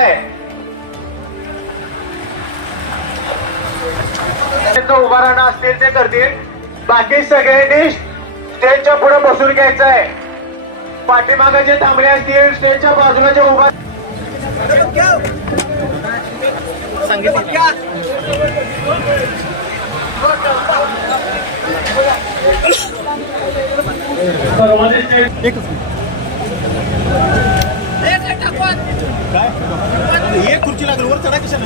आहे. उभा राहणं असतील ते करतील. बाकी सगळ्यांनी स्टेजच्या पुढे बसून घ्यायचं आहे. पाठीमागे जे थांबले असतील स्टेजच्या बाजूला जे उभा एक खुर्ची लागली वर चढा कशाला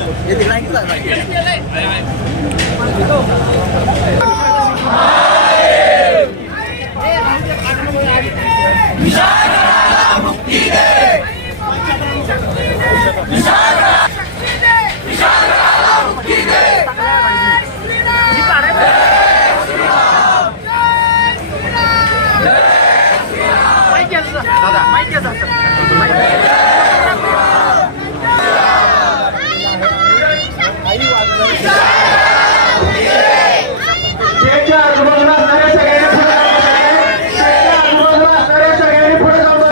स्टेजच्या आजूबाजूला असणाऱ्या सगळ्यांनी पुढे जाऊन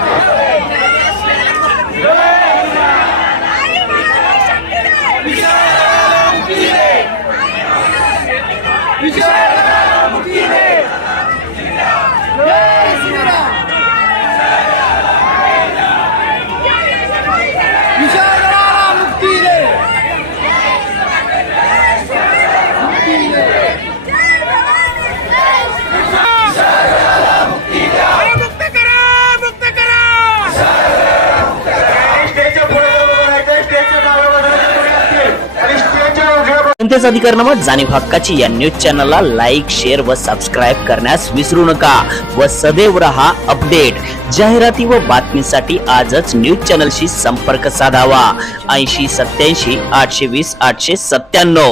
जनतेचा अधिकारनामा जाणीव हक्काची या न्यूज चॅनलला लाईक, शेअर व सबस्क्राईब करण्यास विसरू नका व सदैव रहा अपडेट. जाहिराती व बातमीसाठी आजच न्यूज चॅनलशी संपर्क साधावा. 80 87 820 897.